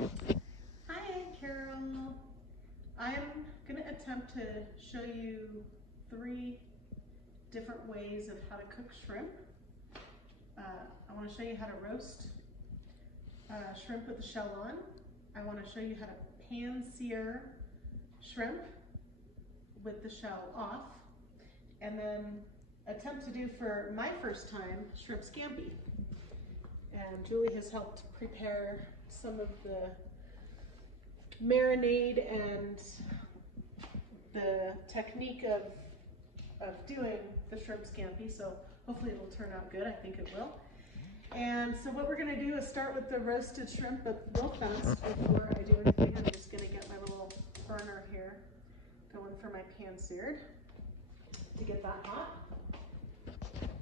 Hi, Carol. I'm going to attempt to show you 3 different ways of how to cook shrimp. I want to show you how to roast shrimp with the shell on. I want to show you how to pan-sear shrimp with the shell off, and then attempt to do for my first time shrimp scampi. And Julie has helped prepare some of the marinade and the technique of doing the shrimp scampi, so hopefully it'll turn out good. I think it will. And so what we're going to do is start with the roasted shrimp, but real fast before I do anything. I'm just going to get my little burner here going for my pan seared to get that hot.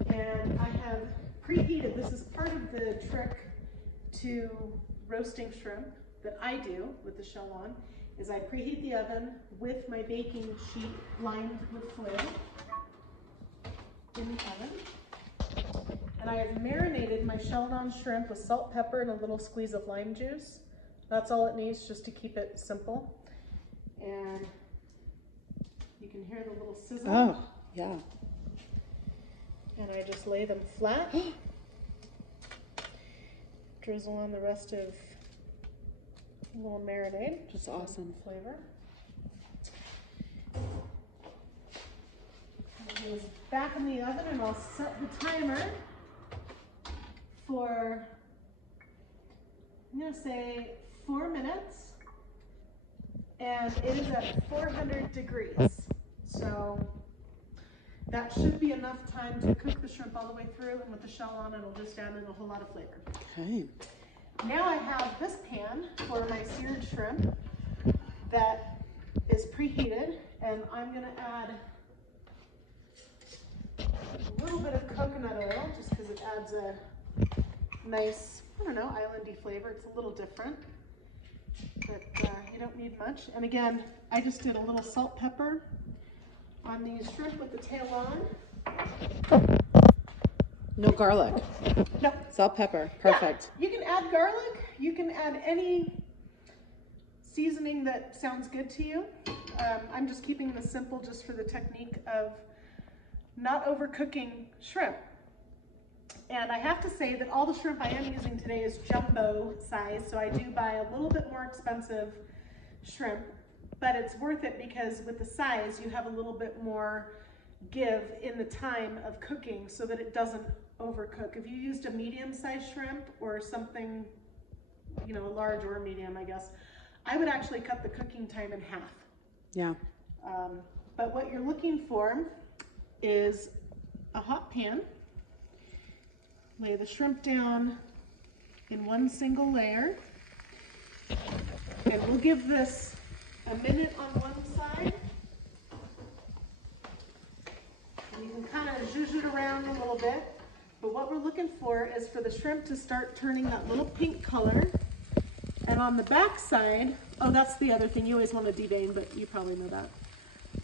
And I have preheated, this is part of the trick to roasting shrimp that I do with the shell on, is I preheat the oven with my baking sheet lined with foil in the oven. And I have marinated my shelled on shrimp with salt, pepper, and a little squeeze of lime juice. That's all it needs just to keep it simple. And you can hear the little sizzle. Oh, yeah. And I just lay them flat. Drizzle on the rest of a little marinade. Just awesome flavor. It back in the oven, and I'll set the timer for, I'm going to say 4 minutes, and it is at 400 degrees. So that should be enough time to cook the shrimp all the way through, and with the shell on, it'll just add in a whole lot of flavor. Okay. Now I have this pan for my seared shrimp that is preheated, and I'm going to add a little bit of coconut oil just because it adds a nice, I don't know, islandy flavor. It's a little different, but you don't need much. And again, I just did a little salt, pepper on these shrimp with the tail on. No garlic. No. Salt, pepper. Perfect. Yeah, you can add garlic. You can add any seasoning that sounds good to you. I'm just keeping this simple just for the technique of not overcooking shrimp. And I have to say that all the shrimp I am using today is jumbo size, so I do buy a little bit more expensive shrimp, but it's worth it because with the size you have a little bit more give in the time of cooking so that it doesn't overcook. If you used a medium-sized shrimp or something, you know, large or medium, I guess, I would actually cut the cooking time in half. Yeah. But what you're looking for is a hot pan. Lay the shrimp down in one single layer. And we'll give this a minute on one side. And you can kind of zhuzh it around a little bit. But what we're looking for is for the shrimp to start turning that little pink color. And on the back side, oh, that's the other thing. You always want to devein, but you probably know that.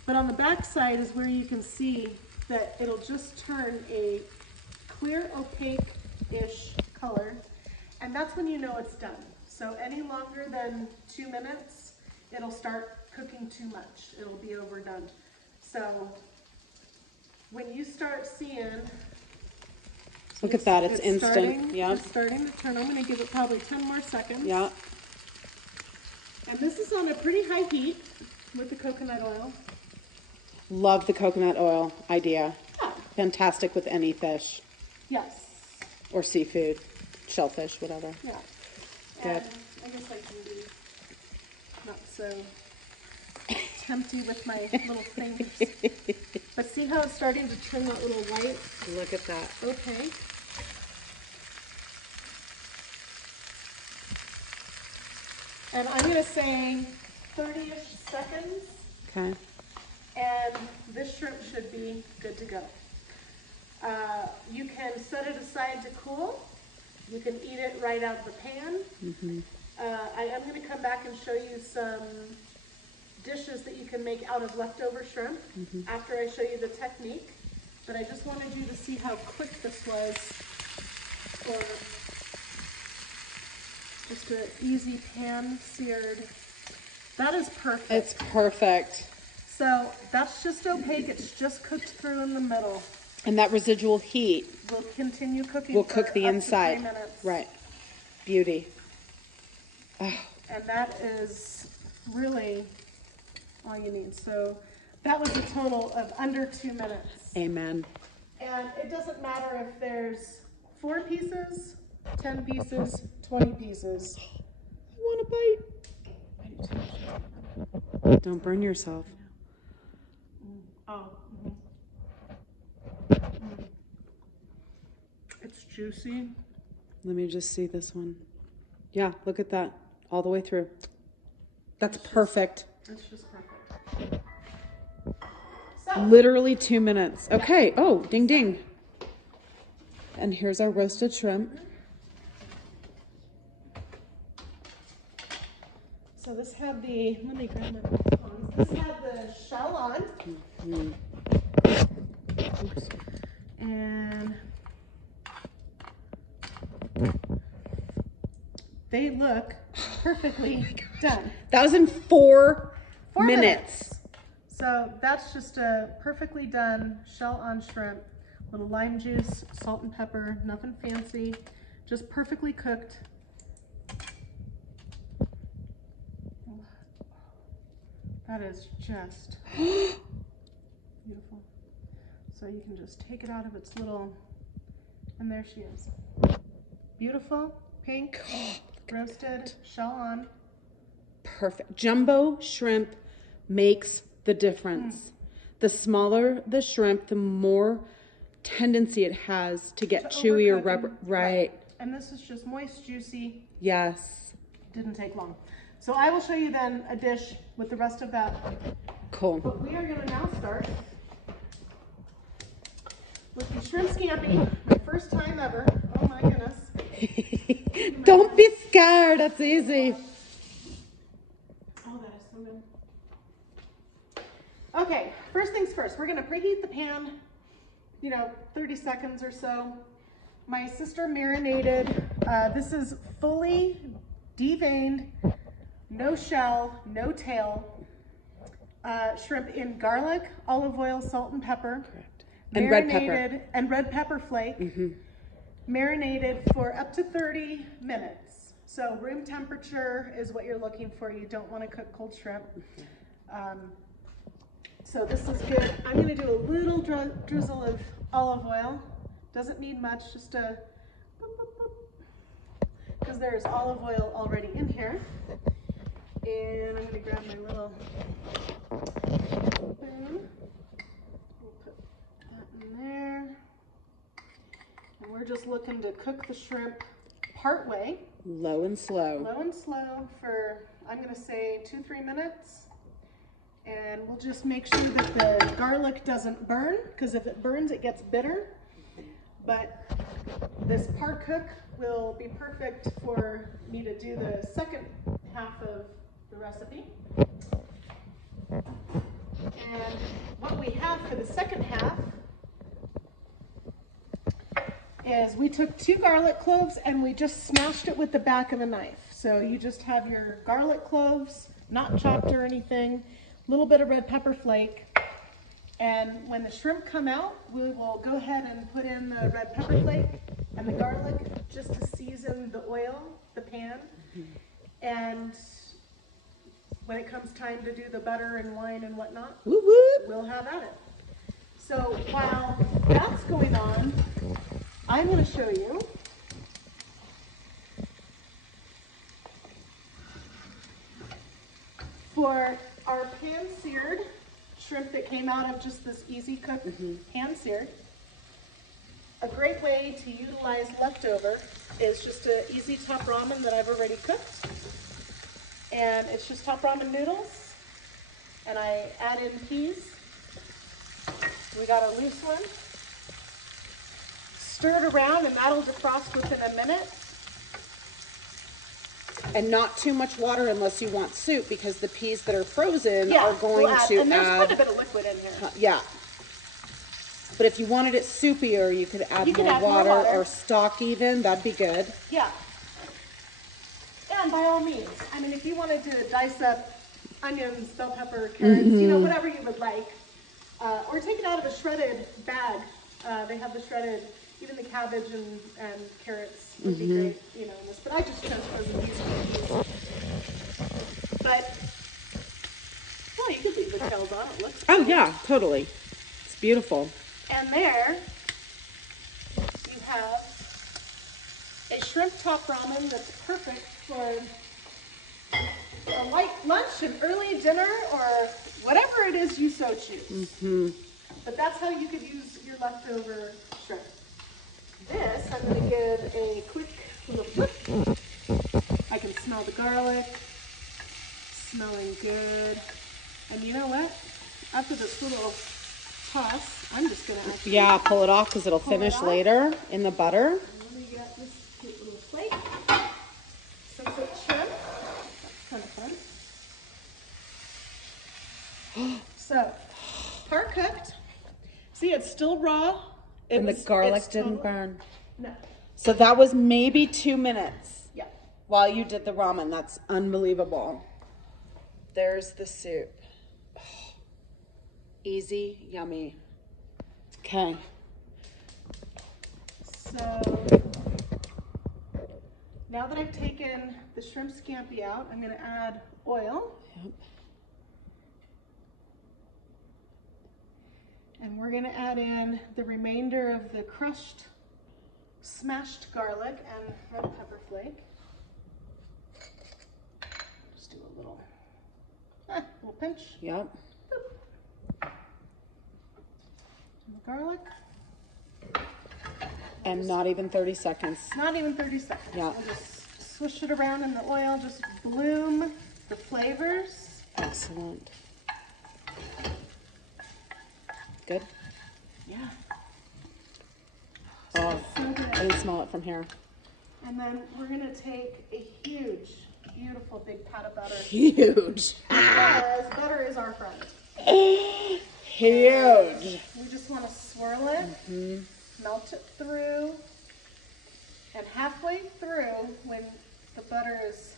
But on the back side is where you can see that it'll just turn a clear, opaque-ish color. And that's when you know it's done. So any longer than 2 minutes, it'll start cooking too much. It'll be overdone. So when you start seeing, look at that, it's instant. Yeah. It's starting to turn. I'm going to give it probably 10 more seconds. Yeah. And this is on a pretty high heat with the coconut oil. Love the coconut oil idea. Yeah. Fantastic with any fish. Yes. Or seafood, shellfish, whatever. Yeah. Good. And I guess I can be not so tempty with my little fingers. But see how it's starting to turn that little white? Look at that. Okay. And I'm going to say 30-ish seconds. Okay. And this shrimp should be good to go. You can set it aside to cool. You can eat it right out of the pan. Mm-hmm. I am going to come back and show you some dishes that you can make out of leftover shrimp after I show you the technique. But I just wanted you to see how quick this was for Just an easy pan seared. That is perfect. It's perfect. So that's just opaque. It's just cooked through in the middle. And that residual heat Will continue cooking. will cook the up to inside. 3 minutes. Right. Beauty. Oh. And that is really all you need. So that was a total of under 2 minutes. Amen. And it doesn't matter if there's 4 pieces, 10 pieces, 20 pieces. I want a bite. I do too. Don't burn yourself. Oh. It's juicy. Let me just see this one. Yeah, look at that. All the way through. That's perfect. It's just perfect. So, Literally 2 minutes. Okay. Oh, ding, ding. And here's our roasted shrimp. so this had the, let me grab my tongs. This had the shell on. Oops. And they look perfectly done. That was in 4 4 minutes. So that's just a perfectly done shell on shrimp. Little lime juice, salt and pepper, nothing fancy, just perfectly cooked. That is just beautiful. So you can just take it out of its little, and there she is. Beautiful, pink, roasted, shell on. Perfect. Jumbo shrimp makes the difference. The smaller the shrimp, the more tendency it has to get chewy or overcook rubber. and- Right. And this is just moist, juicy, Yes. didn't take long. So I will show you then a dish with the rest of that. Cool. But we are gonna now start with the shrimp scampi, my first time ever. Oh my goodness. Don't be scared. That's easy. Oh, that is so good. Okay, first things first, we're gonna preheat the pan, 30 seconds or so. My sister marinated, this is fully deveined, no shell, no tail, shrimp in garlic, olive oil, salt and pepper. Correct. And red pepper. Marinated, and red pepper flake. Marinated for up to 30 minutes. So room temperature is what you're looking for. You don't want to cook cold shrimp. So this is good. I'm going to do a little drizzle of olive oil. Doesn't need much, just a boop, boop, boop, because there's olive oil already in here. And I'm going to grab my little spoon. We'll put that in there. And we're just looking to cook the shrimp part way. Low and slow. Low and slow for, I'm going to say 2-3 minutes. And we'll just make sure that the garlic doesn't burn, because if it burns, it gets bitter. But this par cook will be perfect for me to do the second half of the recipe. And what we have for the second half is we took 2 garlic cloves and we just smashed it with the back of a knife. So you just have your garlic cloves, not chopped or anything, a little bit of red pepper flake. And when the shrimp come out, we will go ahead and put in the red pepper flake and the garlic just to season the oil, the pan. And when it comes time to do the butter and wine and whatnot, Whoop, whoop. we'll have at it. So while that's going on, I'm going to show you for our pan-seared shrimp that came out of just this easy cook pan-seared. A great way to utilize leftover is just an easy top ramen that I've already cooked. And it's just top ramen noodles. And I add in peas. We got a loose one. Stir it around and that'll defrost within a minute. And not too much water unless you want soup, because the peas that are frozen Yeah, are going to and there's quite a add. bit of liquid in here. Yeah. But if you wanted it soupier, you could add You could more add more water water. or stock even. That'd be good. Yeah. And by all means, I mean, if you wanted to dice up onions, bell pepper, carrots, you know, whatever you would like, or take it out of a shredded bag. They have the shredded, even the cabbage and carrots would be great, you know, in this. But I just chose frozen peas and veggies. But, well, you could leave the tails on. It looks Oh cool. yeah, totally. It's beautiful. And there you have a shrimp top ramen that's perfect for a light lunch, an early dinner, or whatever it is you so choose. But that's how you could use your leftover shrimp. This, I'm going to give a quick little flip. I can smell the garlic, smelling good. And you know what? After this little toss, I'm just going to actually Pull it off because it'll Pull it finish off. later in the butter. Let me get this cute little plate. Since it's shrimp, that's kind of fun. So, par cooked. See, it's still raw. And the garlic it's didn't burn. No. So that was maybe 2 minutes Yeah. while you did the ramen. That's unbelievable. There's the soup. Easy, yummy. Okay. So, now that I've taken the shrimp scampi out, I'm going to add oil. Yep. And we're going to add in the remainder of the crushed, smashed garlic and red pepper flake. Just do a little pinch. Yep. And the garlic. And not even 30 seconds. Not even 30 seconds. Yeah. I'll just swish it around in the oil, just bloom the flavors. Excellent. Good? Yeah. Oh, So I good. can smell it from here. And then we're going to take a huge, beautiful big pat of butter. Huge. Because butter is our friend. Huge. We just want to swirl it, melt it through, and halfway through, when the butter is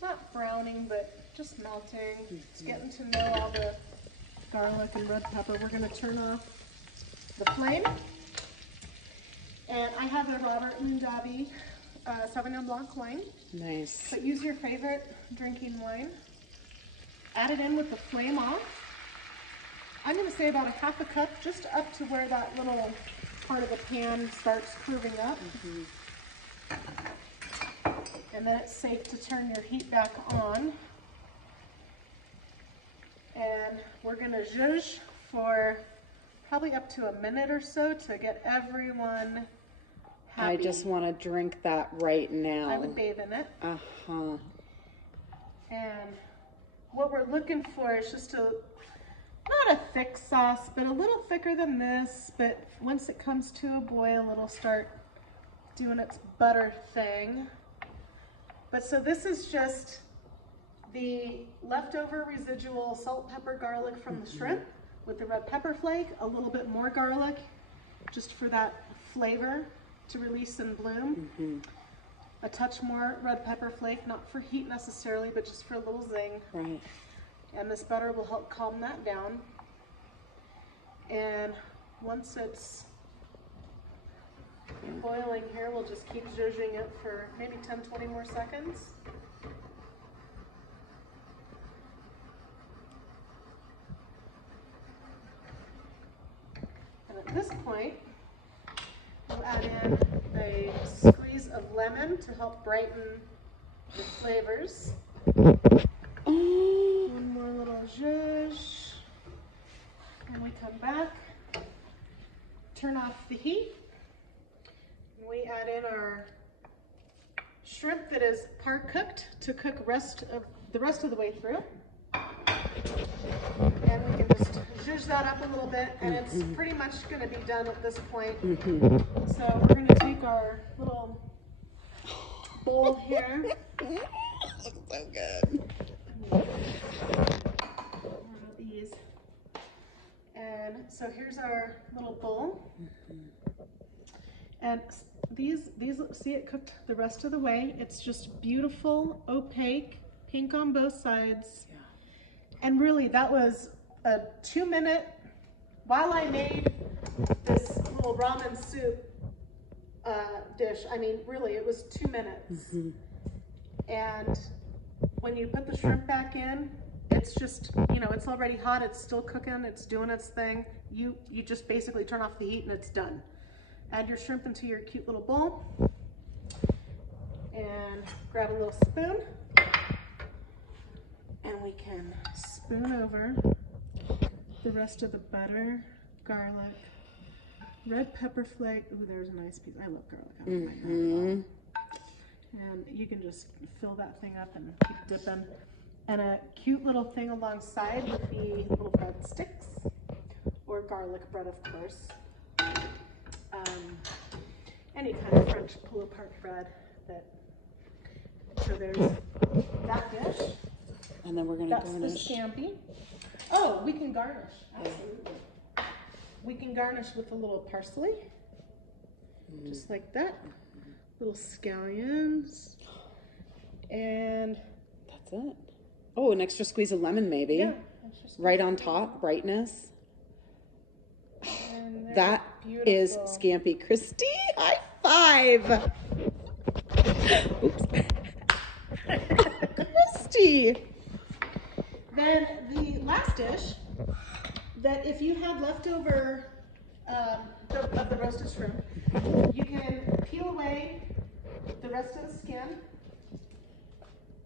not browning, but just melting, it's getting to know all the garlic and red pepper, we're going to turn off the flame. And I have a Robert Mondavi Sauvignon Blanc wine, Nice. but use your favorite drinking wine. Add it in with the flame off. I'm going to say about a half a cup, just up to where that little part of the pan starts curving up. And then it's safe to turn your heat back on. And we're going to zhuzh for probably up to a minute or so to get everyone happy. I just want to drink that right now. I would bathe in it. Uh-huh. And what we're looking for is just not a thick sauce, but a little thicker than this. But once it comes to a boil, it'll start doing its butter thing. But so this is just the leftover residual salt, pepper, garlic from the shrimp with the red pepper flake, a little bit more garlic just for that flavor to release and bloom. A touch more red pepper flake, not for heat necessarily, but just for a little zing. Right. And this butter will help calm that down. And once it's boiling here, we'll just keep zhuzhing it for maybe 10-20 more seconds. And at this point, we'll add in a squeeze of lemon to help brighten the flavors. One more little zhuzh. And we come back, turn off the heat. And we add in our shrimp that is par cooked to cook the rest of the way through. And we can just zhuzh that up a little bit, and it's pretty much going to be done at this point. So we're going to take our little bowl here. Looks so good. One of these. And so here's our little bowl. And these see it cooked the rest of the way. It's just beautiful, opaque, pink on both sides. Yeah. And really, that was a 2-minute, while I made this little ramen soup dish, I mean, really, it was 2 minutes. And when you put the shrimp back in, it's just, you know, it's already hot, it's still cooking, it's doing its thing. You just basically turn off the heat and it's done. Add your shrimp into your cute little bowl and grab a little spoon, and we can spoon over the rest of the butter, garlic, red pepper flake. Ooh, there's a nice piece. I love garlic. I don't mind garlic. And you can just fill that thing up and keep dipping. And a cute little thing alongside would be little bread sticks, or garlic bread, of course. Any kind of French pull-apart bread. So there's that dish. And then we're gonna That's garnish. the scampi. Oh, we can garnish. Absolutely. We can garnish with a little parsley, just like that. Little scallions, and That's it. Oh, an extra squeeze of lemon, maybe. yeah, that's just Right on top, brightness. and That is beautiful. Scampi. Christy, high five. Oops. Christy. Then the last dish, that if you had leftover of the roasted shrimp, you can peel away the rest of the skin.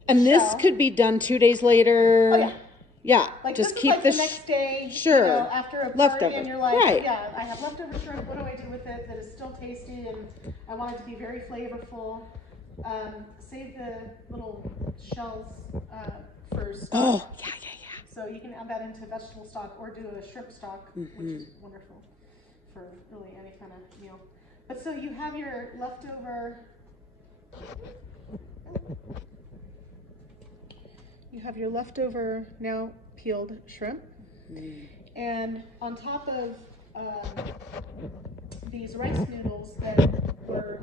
And this Shell. could be done 2 days later. Oh yeah. Yeah, Like just this keep is like the the next day, sure. you know, after a party, Leftover. and you're like, Right. yeah, I have leftover shrimp. What do I do with it that is still tasty, and I want it to be very flavorful? Save the little shells for stock. Oh, yeah. So you can add that into vegetable stock or do a shrimp stock, which is wonderful for really any kind of meal. But so you have your leftover. You have your leftover now peeled shrimp, and on top of these rice noodles that were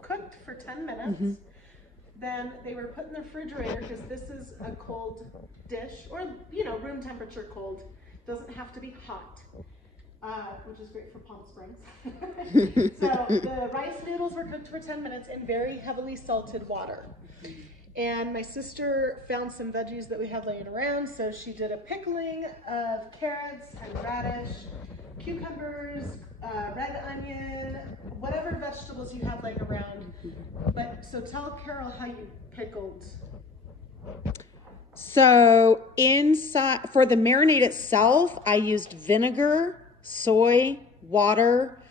cooked for 10 minutes, then they were put in the refrigerator, because this is a cold dish, or you know, room temperature cold. Doesn't have to be hot, which is great for Palm Springs. So the rice noodles were cooked for 10 minutes in very heavily salted water. And my sister found some veggies that we had laying around, so she did a pickling of carrots and radish, cucumbers, red onion, whatever vegetables you have laying around. But so tell Carol how you pickled. So inside, for the marinade itself, I used vinegar, soy, water,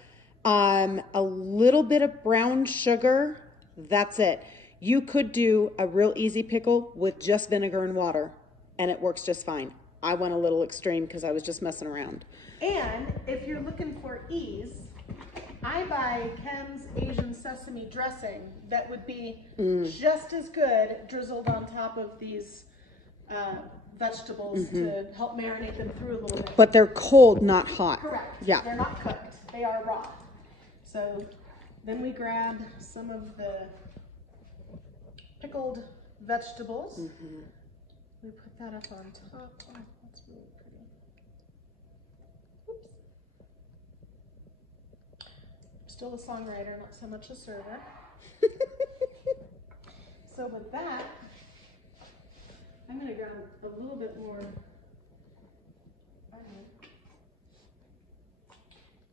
a little bit of brown sugar. That's it. You could do a real easy pickle with just vinegar and water, and it works just fine. I went a little extreme because I was just messing around. And if you're looking for ease, I buy Ken's Asian sesame dressing that would be just as good drizzled on top of these vegetables to help marinate them through a little bit. But they're cold, not hot. Correct. Yeah. They're not cooked. They are raw. So then we grab some of the pickled vegetables. We put that up on top. Oh, that's really pretty. Oops. Still a songwriter, not so much a server. So with that, I'm going to grab a little bit more onion.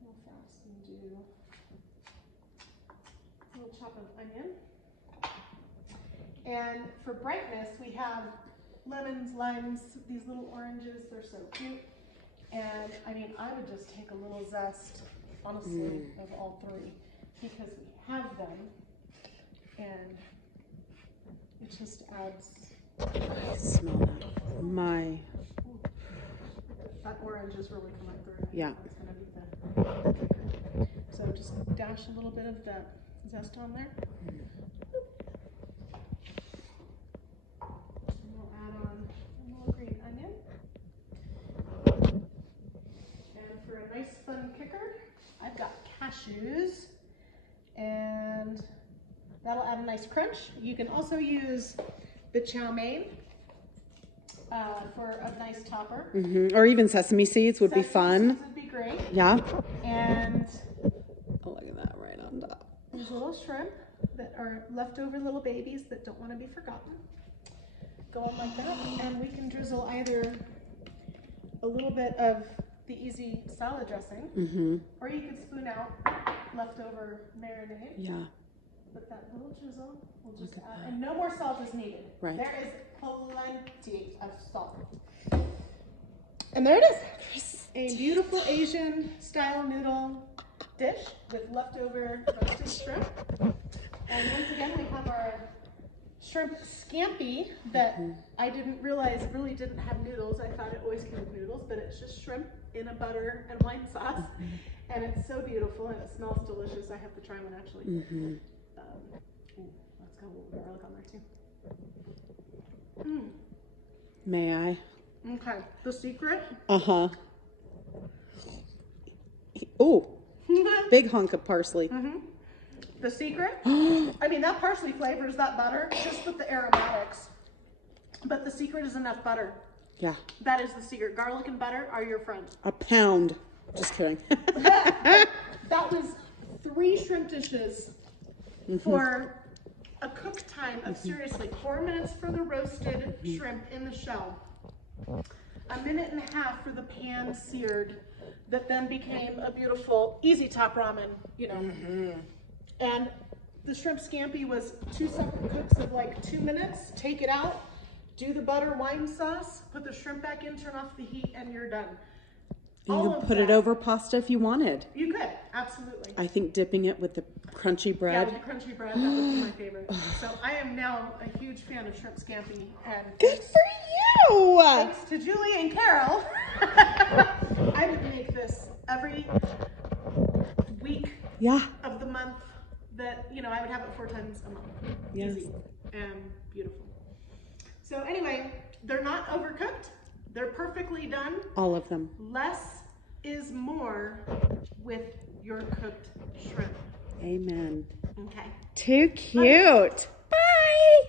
Real fast and do a little chop of onion. And for brightness, we have lemons, limes, these little oranges. They're so cute. And I mean, I would just take a little zest, honestly, of all three, because we have them, and it just adds. I smell that. My. That orange is really coming through. Yeah. It's gonna be the. So just dash a little bit of that zest on there. And we'll add on a little green onion. And for a nice fun kicker, I've got cashews. And nice crunch. You can also use the chow mein for a nice topper. Or even sesame seeds would be fun. Would be great. Yeah. And oh, look at that right on top. there's little shrimp that are leftover little babies that don't want to be forgotten. Go on like that, and we can drizzle either a little bit of the easy salad dressing, or you could spoon out leftover marinade. Yeah. But that little drizzle will just add, and no more salt is needed. Right. There is plenty of salt. And there it is. A beautiful Asian style noodle dish with leftover roasted shrimp. And once again, we have our shrimp scampi that I didn't realize really didn't have noodles. I thought it always came with noodles, but it's just shrimp in a butter and wine sauce. And it's so beautiful and it smells delicious. I have to try one actually. Let's go with garlic on there too. May I? Okay, the secret. Uh-huh. Oh, big hunk of parsley. The secret, I mean, that parsley flavors that butter just with the aromatics. But the secret is enough butter. Yeah. That is the secret. Garlic and butter are your friends. A pound. Just kidding. That was 3 shrimp dishes for a cook time of seriously 4 minutes for the roasted shrimp in the shell. 1.5 minutes for the pan seared that then became a beautiful easy top ramen, you know. And the shrimp scampi was 2 separate cooks of like 2 minutes. Take it out, do the butter wine sauce, put the shrimp back in, turn off the heat, and you're done. You could put it over pasta if you wanted. You could, absolutely. I think dipping it with the crunchy bread. Yeah, with the crunchy bread, that would be my favorite. So I am now a huge fan of shrimp scampi. And Good for you! thanks to Julie and Carol, I would make this every week of the month. That, you know, I would have it 4 times a month. Yes. Easy and beautiful. So anyway, they're not overcooked. They're perfectly done. All of them. Less is more with your cooked shrimp. Amen. Okay. Too cute. Bye.